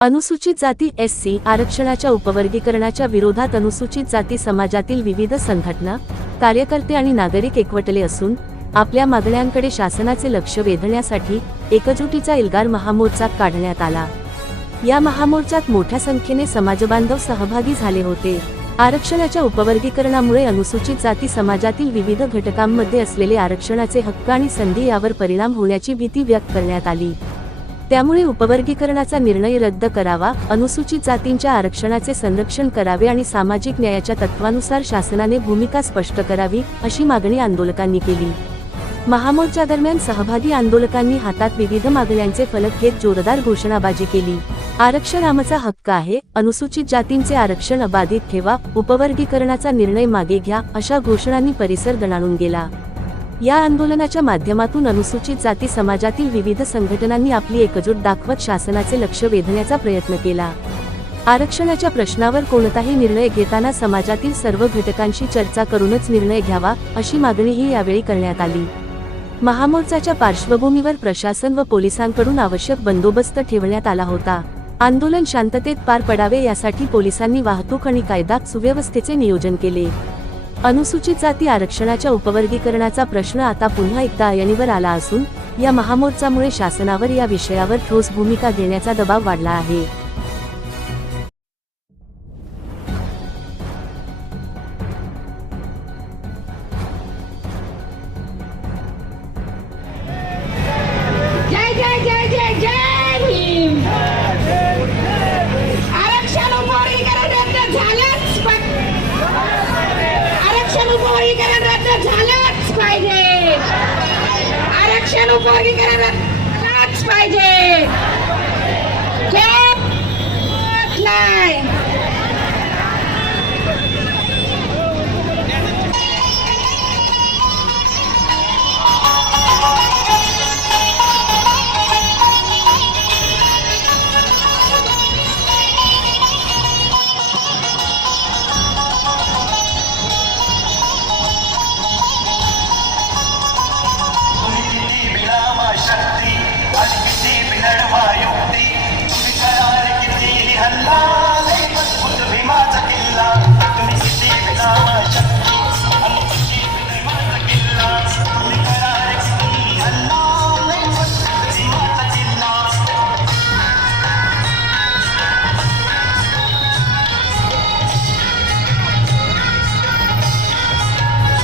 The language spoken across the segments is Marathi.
अनुसूचित जाती एससी आरक्षणाच्या उपवर्गीकरणाच्या विरोधात अनुसूचित जाती समाजातील विविध संघटना, कार्यकर्ते आणि नागरिक एकवटले असून आपल्या मागण्यांकडे शासनाचे लक्ष वेधण्यासाठी एकजुटीचा एल्गार महामोर्चा काढण्यात आला। या महामोर्चात मोठ्या संख्येने समाजबांधव सहभागी झाले होते। आरक्षणाच्या उपवर्गीकरणामुळे अनुसूचित जाती समाजातील विविध घटकांमध्ये असलेले आरक्षणाचे हक्क आणि संधी यावर परिणाम होण्याची भीती व्यक्त करण्यात आली। त्यामुळे उपवर्गीकरणाचा निर्णय रद्द करावा, अनुसूचित जातींच्या आरक्षणाचे संरक्षण करावे आणि सामाजिक न्यायाच्या तत्वानुसार शासनाने भूमिका स्पष्ट करावी, अशी मागणी आंदोलकांनी केली। महामोर्चा दरम्यान सहभागी आंदोलकांनी हातात विविध मागण्यांचे फलक घेत जोरदार घोषणाबाजी केली। आरक्षण आमचा हक्क आहे, अनुसूचित जातींचे आरक्षण अबाधित ठेवा, उपवर्गीकरणाचा निर्णय मागे घ्या, अशा घोषणांनी परिसर दणाणून गेला। या आंदोलनाच्या माध्यमातून अनुसूचित जाती समाजातील विविध संघटनांनी आपली एकजूट दाखवत शासनाचे लक्ष वेधण्याचा प्रयत्न केला। आरक्षणाच्या प्रश्नावर कोणताही निर्णय घेताना समाजातील सर्व घटकांशी चर्चा करूनच निर्णय घ्यावा, अशी मागणीही यावेळी करण्यात आली। महामोर्चाच्या पार्श्वभूमीवर प्रशासन व पोलिसांकडून आवश्यक बंदोबस्त ठेवण्यात आला होता। आंदोलन शांततेत पार पडावे यासाठी पोलिसांनी वाहतूक आणि कायदा सुव्यवस्थेचे नियोजन केले। अनुसूचित जाती आरक्षणाच्या उपवर्गीकरणाचा प्रश्न आता पुन्हा एकदा ऐरणीवर आला असून या महामोर्चामुळे शासनावर या विषयावर ठोस भूमिका घेण्याचा दबाव वाढला आहे। जय जय जय जय जय भीम। आरक्षण उपवर्गीकरण रद्द झालंच आरक्षण उपवर्गीकरण रद्द झालंच पाहिजे। आरक्षण उपवर्गीकरण रद्द झालंच पाहिजे। नाही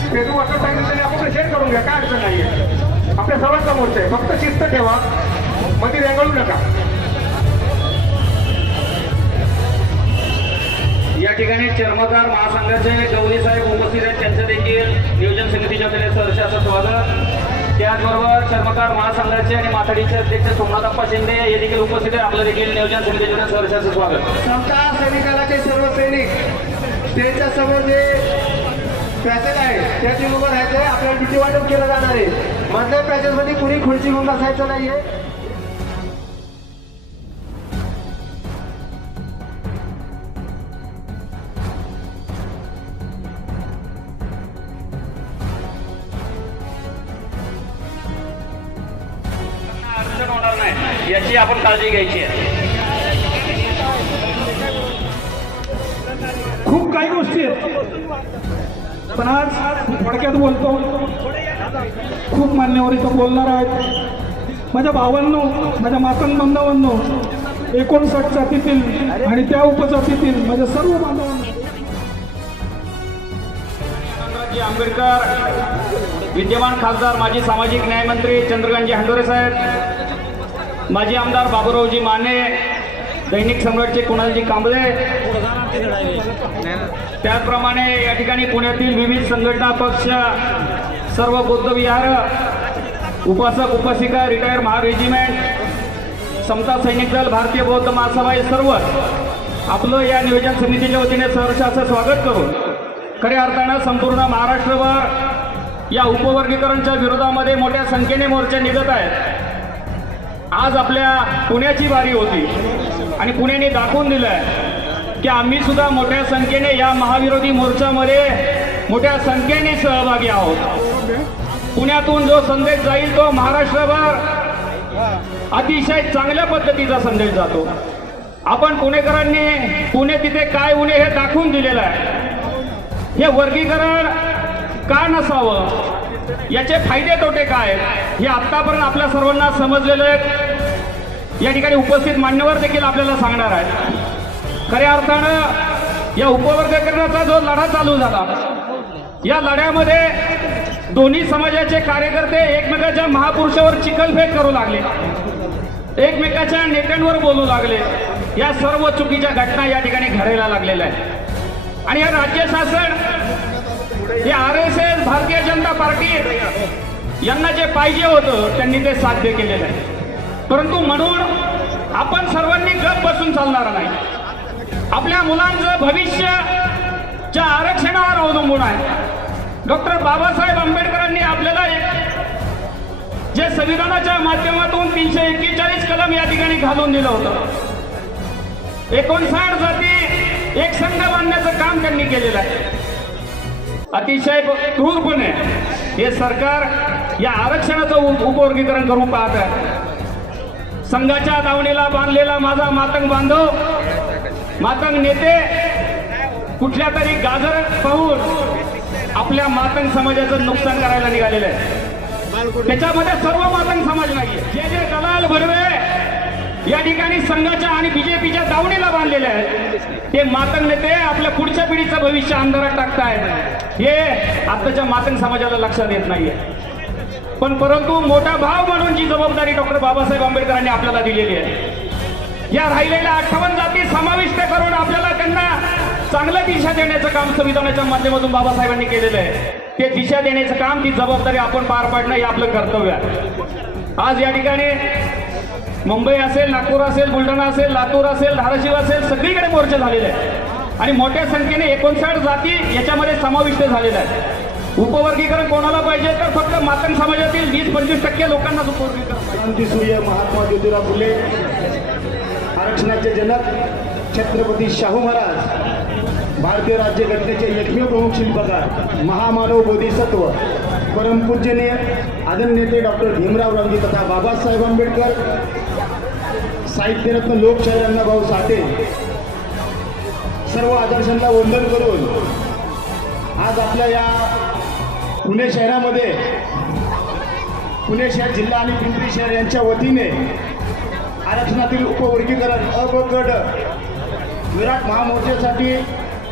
फेसबुक असं सांगितलं तरी आपण शेअर करून घ्या, काय अडचण नाहीये। आपल्या सर्वांचा मोर्चा आहे, फक्त शिस्त ठेवा, मध्ये रेंगाळू नका। या ठिकाणी चर्मकार महासंघाचे गवळी साहेब उपस्थित आहेत, त्यांचं देखील नियोजन समितीच्या वतीने सहर्ष असं स्वागत। त्याचबरोबर चर्मकार महासंघाचे आणि माथाडीचे अध्यक्ष सोमनाथप्पा शिंदे हे देखील उपस्थित आहेत, आपलं देखील नियोजन समितीच्या वतीने सहर्ष असं स्वागत। समता सैनिकाचे सर्व सैनिक त्यांच्या समोर जे पॅसेज आहे त्याची उभं राहायचंय, आपल्याला भीती वाटप केलं जाणार आहे। मधल्या पॅसेज मध्ये कुणी खुर्ची घेऊन बसायचं नाहीये। अडचण होणार नाही याची आपण काळजी घ्यायची आहे। खूप काही गोष्टी आहेत, पण आज थोडक्यात बोलतो। खूप मान्यवर इथं बोलणार आहेत। माझ्या भावांनो, माझ्या मातंग बांधवांनो, 59 जातीतील आणि त्या उपजातीतील माझ्या सर्व बांधवांनो, आंबेडकर, विद्यमान खासदार माजी सामाजिक न्याय मंत्री चंद्रकांतजी हंडोरे साहेब, माजी आमदार बाबूरावजी माने, दैनिक सम्राटचे कुणालजी कांबळे, त्याचप्रमाणे या ठिकाणी पुण्यातील विविध संघटना पक्ष, सर्व बौद्ध विहार, उपासक उपासिका, रिटायर महा रेजिमेंट, समता सैनिक दल, भारतीय बौद्ध महासभा हे सर्व आपलं या नियोजन समितीच्या वतीने सहर्ष असं स्वागत करून खऱ्या अर्थानं संपूर्ण महाराष्ट्रभर या उपवर्गीकरणच्या विरोधामध्ये मोठ्या संख्येने मोर्चे निघत आहेत। आज आपल्या पुण्याची बारी होती आणि पुण्याने दाखवून दिलंय की आम्ही सुद्धा मोठ्या संख्येने या महाविरोधी मोर्चामध्ये मोठ्या संख्येने सहभागी आहोत। पुण्यातून जो संदेश जाईल तो महाराष्ट्रभर अतिशय चांगल्या पद्धतीचा संदेश जातो। आपण पुणेकरांनी पुणे तिथे काय उणे हे दाखवून दिलेलं आहे. हे वर्गीकरण का नसावं, याचे फायदे तोटे काय हे आत्तापर्यंत आपल्या सर्वांना समजलेलं आहे. या ठिकाणी उपस्थित मान्यवर देखील आपल्याला सांगणार आहेत. खऱ्या अर्थानं या उपवर्गीकरणाचा जो लढा चालू झाला, या लढ्यामध्ये दोन्ही समाजाचे कार्यकर्ते एकमेकाच्या महापुरुषावर चिखलफेक करू लागले, एकमेकाच्या नेत्यांवर बोलू लागले. या सर्व चुकीच्या घटना या ठिकाणी घडायला लागलेल्या आहेत. आणि या राज्य शासन, हे RSS भारतीय जनता पार्टी यांना जे पाहिजे होतं त्यांनी ते साध्य केलेलं आहे. परंतु म्हणून आपण सर्वांनी गप बसून चालणार नाही. आपल्या मुलांचं भविष्य ज्या आरक्षणावर अवलंबून आहे. डॉक्टर बाबासाहेब आंबेडकरांनी आपल्याला जे संविधानाच्या माध्यमातून 341 कलम या ठिकाणी घालून दिलं होतं, 59 जाती एक संघ बांधण्याचं काम त्यांनी केलेलं आहे. अतिशय क्रूरपणे हे सरकार या आरक्षणाचं उपवर्गीकरण करून पाहत आहे. संघाच्या दावणीला बांधलेला माझा मातंग बांधव, मातंग नेते कुठल्या तरी गाजर पाहून आपल्या मातंग समाजाचं नुकसान करायला निघालेलं आहे. त्याच्यामध्ये सर्व मातंग समाज नाहीये. जे जे दलाल भडवे या ठिकाणी संघाच्या आणि बीजेपीच्या दावणीला बांधलेले आहेत, ते मातंग नेते आपल्या पुढच्या पिढीचं भविष्य अंधारात टाकतायत. हे आताच्या मातंग समाजाला लक्षात येत नाहीये. परंतु मोठा भाव म्हणून जी जबाबदारी डॉक्टर बाबासाहेब आंबेडकरांनी आपल्याला दिलेली आहे, या राहिलेल्या 58 जाती समाविष्ट करून आपल्याला त्यांना चांगलं दिशा देण्याचं काम संविधानाच्या माध्यमातून बाबासाहेबांनी केलेलं आहे. ते दिशा देण्याचं काम, ती जबाबदारी आपण पार पाडणं हे आपलं कर्तव्य आहे. आज या ठिकाणी मुंबई असेल, नागपूर असेल, बुलढाणा असेल, लातूर असेल, धाराशिव असेल, सगळीकडे मोर्चे झालेले आहेत आणि मोठ्या संख्येने 59 जाती याच्यामध्ये समाविष्ट झालेल्या आहेत. उपवर्गीकरण कोणाला पाहिजे तर फक्त मातंग समाजातील 20-25% लोकांनाच उपवर्गीकरण पाहिजे. क्रांतीसूर्य महात्मा ज्योतिराव फुले, आरक्षणाचे जनक छत्रपती शाहू महाराज, भारतीय राज्यघटनेचे एकमेव प्रमुख शिल्पकार, महामानव बोधिसत्व, परमपूजनीय आदरणीय डॉक्टर भीमराव रामजी तथा बाबासाहेब आंबेडकर, साहित्यरत्न लोकशाहीर अण्णाभाऊ साठे, सर्व आदर्शांना वंदन करून आज आपल्या या पुणे शहरामध्ये, पुणे शहर जिल्हा आणि पिंपरी शहर यांच्या वतीने आरक्षणातील उपवर्गीकरण अ ब गट विराट महामोर्चासाठी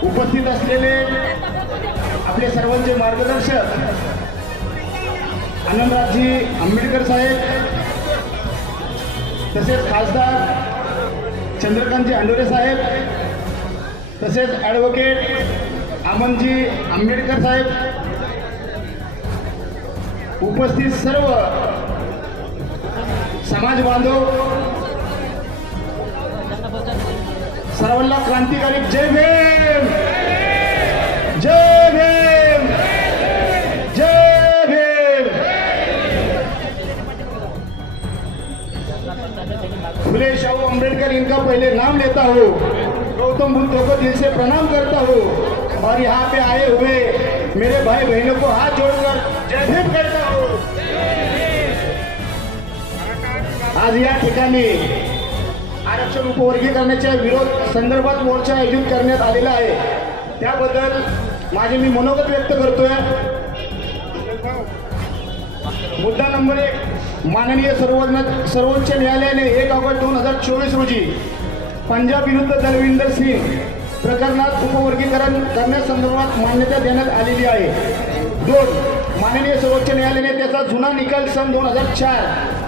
उपस्थित असलेले आपले सर्वांचे मार्गदर्शक आनंदरावजी आंबेडकर साहेब, तसेच खासदार चंद्रकांतजी अंडोरे साहेब, तसेच ॲडव्होकेट अमनजी आंबेडकर साहेब, उपस्थित सर्व समाज बांधव, सर्वांना क्रांतिकारी जय भीम, जय भीम, जय भीम. फुले शाहू आंबेडकर इनका पहले नाम लेता हूँ, गौतम बुद्ध को दिल से प्रणाम करता हूँ और यहाँ पे आए हुए मेरे भाई बहनों को हाथ जोड़कर जय भीम करता हूँ. आज या ठिकाणी आरक्षण उपवर्गीकरणाच्या विरोध संदर्भात मोर्चा आयोजित करण्यात आलेला आहे. त्याबद्दल माझे मी मनोगत व्यक्त करतोय. मुद्दा नंबर 1, माननीय सर्वोच्च न्यायालयाने 1 ऑगस्ट 2024 रोजी पंजाब विरुद्ध दलविंदर सिंग प्रकरणात उपवर्गीकरण करण्यासंदर्भात मान्यता देण्यात आलेली आहे. 2, माननीय सर्वोच्च न्यायालयाने त्याचा जुना निकाल सन 2004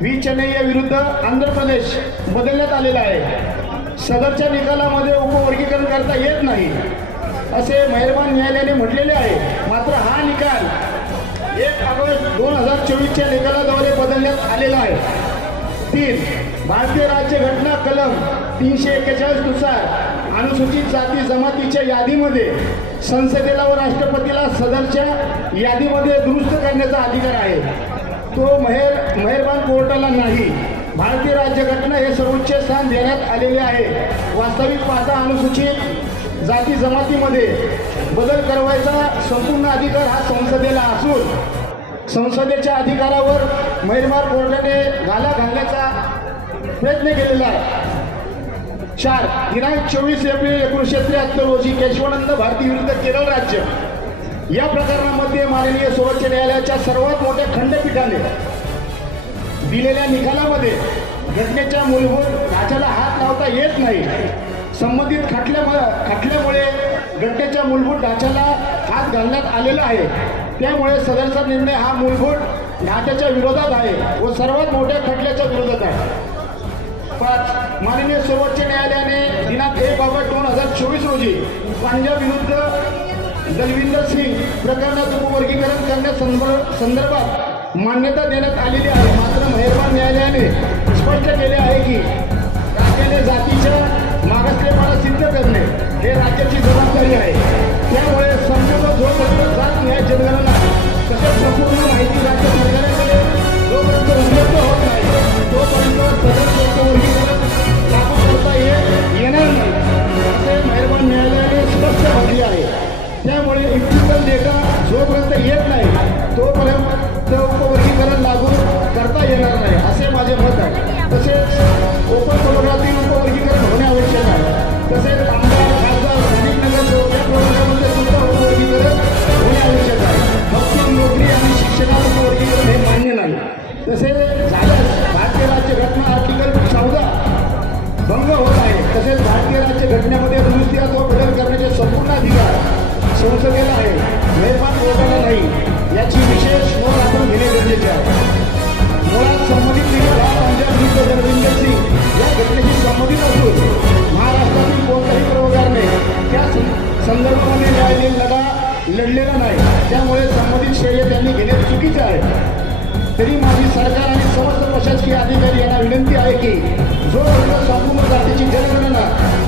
व्ही चेन्नई विरुद्ध आंध्र प्रदेश बदलण्यात आलेला आहे. सदरच्या निकालामध्ये उपवर्गीकरण करता येत नाही असे मेहरबान न्यायालयाने म्हटलेले आहे. मात्र हा निकाल 1 ऑगस्ट 2024च्या निकालाद्वारे बदलण्यात आलेला आहे. 3, भारतीय राज्यघटना कलम 341 नुसार अनुसूचित जाती जमातीच्या यादीमध्ये संसदेला व राष्ट्रपतीला सदरच्या यादीमध्ये दुरुस्त करण्याचा अधिकार आहे. तो मेहरबान कोर्टाला नाही. भारतीय राज्यघटना हे सर्वोच्च स्थान देण्यात आलेले आहे. वास्तविक पाहता अनुसूचित जाती जमातीमध्ये बदल करवायचा संपूर्ण अधिकार हा संसदेला असून संसदेच्या अधिकारावर मेहरबान कोर्टाने घाला घालण्याचा प्रयत्न केलेला आहे. 4 दिनांक 24 एप्रिल 1973 रोजी केशवानंद भारती विरुद्ध केरळ राज्य या प्रकरणामध्ये माननीय सर्वोच्च न्यायालयाच्या सर्वात मोठ्या खंडपीठाने दिलेल्या निकालामध्ये घटनेच्या मूलभूत ढाच्याला हात लावता येत नाही, संबंधित खटल्यामुळे घटनेच्या मूलभूत ढाच्याला हात घालण्यात आलेला आहे, त्यामुळे सदरचा निर्णय हा मूलभूत ढाच्याच्या विरोधात आहे व सर्वात मोठ्या खटल्याच्या विरोधात आहे. 5 माननीय सर्वोच्च न्यायालयाने दिनांक 1 ऑगस्ट 2024 रोजी पंजाब विरुद्ध दलविंदर सिंग प्रकरणात उपवर्गीकरण करण्यासंदर्भात मान्यता देण्यात आलेली आहे. मात्र मेहरबान न्यायालयाने स्पष्ट केले आहे की राज्याने जातीच्या मागासलेपणा सिद्ध करणे हे राज्याची जबाबदारी आहे. त्यामुळे संपूर्ण जोपर्यंत जात न्याय जनगणना तसेच संपूर्ण माहिती राज्य सरकारकडे जोपर्यंत उपलब्ध होत नाही तोपर्यंत सदर उपवर्गीकरण लागू करता येणार नाही असे मेहरबान न्यायालयाने स्पष्ट म्हटले आहे. त्यामुळे इलेक्ट्रिकल डेटा जोपर्यंत येत नाही तोपर्यंत उपवर्गीकरण लागू करता येणार नाही असे माझे मत आहे. तसेच ओपन प्रवर्गातील उपवर्गीकरण होणे आवश्यक आहे. तसेच आमदार खासदार स्थानिक नगरसेवक या प्रवर्गामध्ये सुद्धा उपवर्गीकरण होणे आवश्यक आहे. फक्त नोकरी आणि शिक्षणात उपवर्गीकरण हे मान्य नाही. तसेच झाल्यास भारतीय राज्यघटना आर्टिकल 14 भंग होत आहे. तसेच भारतीय राज्यघटनेमध्ये दुरुस्ती अथवा बदल करण्याचे संपूर्ण अधिकार संसदेला आहे, मेहरबान कोर्टाला नाही. याची विशेष नोंद आपण घेणे गरजेचे आहे. मुळात संबंधित निकाल हा पंजाब विरुद्ध दलविंदर सिंग या घटनेशी संबंधित असून महाराष्ट्रातील कोणत्याही प्रवर्गाने त्या संदर्भाने न्यायालयीन लढा लढलेला नाही. त्यामुळे संबंधित श्रेय त्यांनी घेणे चुकीचे आहे. तरी माझी सरकार आणि समस्त प्रशासकीय अधिकारी यांना विनंती आहे की जोपर्यंत संपूर्ण जातीची जनगणना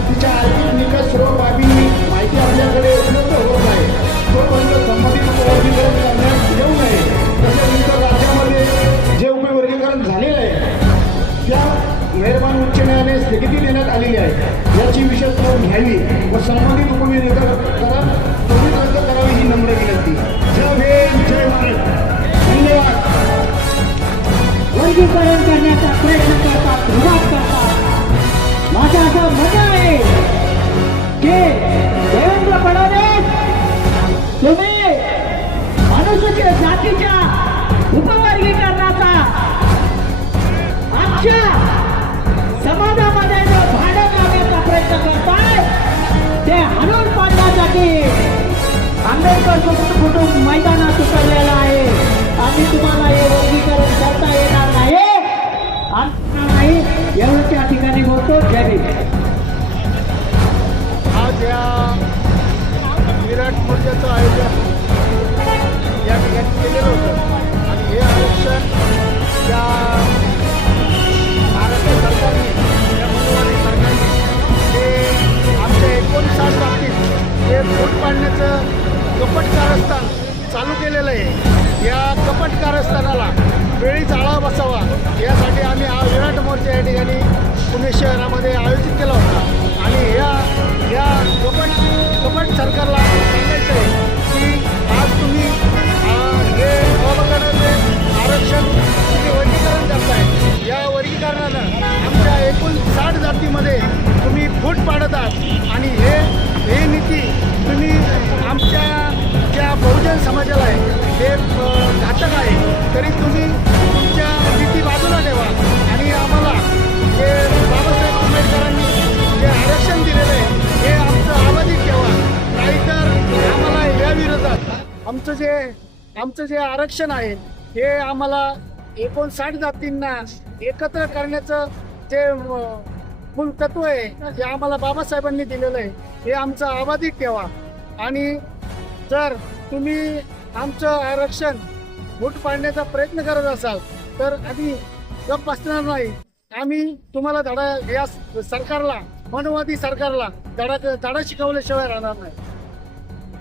तिच्या आर्थिक निकष सर्व बाबींनी माहिती आपल्याकडे उपलब्ध होत नाही तोपर्यंत संबंधित उपवर्गीकरण करण्यात येऊ नये. तसेच इतर राज्यामध्ये जे उपवर्गीकरण झालेले आहे त्या मेहरबान उच्च न्यायालयाने स्थगिती देण्यात आलेली आहे. याची विशेष नोंद घ्यावी व संबंधित उपवर्गीकरण त्वरित रद्द करावी ही नम्र विनंती. जय भीम जय भारत. धन्यवाद. वर्गीकरण करण्याचा प्रयत्न करतात, विरोध करतात. माझं असं म्हणणं आहे की देवेंद्र फडणवीस तुम्ही अनुसूचित जातीच्या उपवर्गीकरणाचा आमच्या समाजामध्ये जो भाडं लावण्याचा प्रयत्न करताय ते हाणून पाडण्यासाठी आंबेडकर कुटुंब मैदानात उतरलेला आहे. आम्ही तुम्हाला हे वर्गीकरण करता येणार नाही एवढं त्या ठिकाणी बोलतो. जय भीम. आज या विराट मोर्चाचं आयोजन या ठिकाणी केलेलं होतं आणि हे आरक्षण या महाराष्ट्र सरकारने या मनोवादी सरकारने हे आमच्या 59 बाबतीत हे फूट पाडण्याचं कपट कारस्थान चालू केलेलं आहे. या कपट कारस्थानाला वेळीच आळा बसावा यासाठी आम्ही हा विराट मोर्चा या ठिकाणी पुणे शहरामध्ये आयोजित केला होता. आणि या कपट सरकारला सांगायचं आहे की आज तुम्ही हे अवकाशाचे आरक्षण तुम्ही वर्गीकरण करताय. या वर्गीकरणानं आमच्या 59 जातीमध्ये तुम्ही फूट पाडत आहात आणि हे नीती तुम्ही आमच्या ज्या बहुजन समाजाला आहे हे घातक आहे. तरी तुम्ही तुमच्या नीती बाजूला ठेवा आणि आम्हाला जे बाबासाहेब आंबेडकरांनी जे आरक्षण दिलेलं आहे हे आमचं अबाधित ठेवा. नाहीतर आम्हाला या विरोधात आमचं जे आरक्षण आहे हे आम्हाला 59 जातींना एकत्र करण्याचं जे मूल तत्व आहे जे आम्हाला बाबासाहेबांनी दिलेलं आहे हे आमचं अबाधित ठेवा. आणि जर तुम्ही आमचं आरक्षण फूट पाडण्याचा प्रयत्न करत असाल तर आम्ही गप्प बसणार नाही. आम्ही तुम्हाला धडा या सरकारला मनोवादी सरकारला धडा शिकवल्याशिवाय राहणार नाही.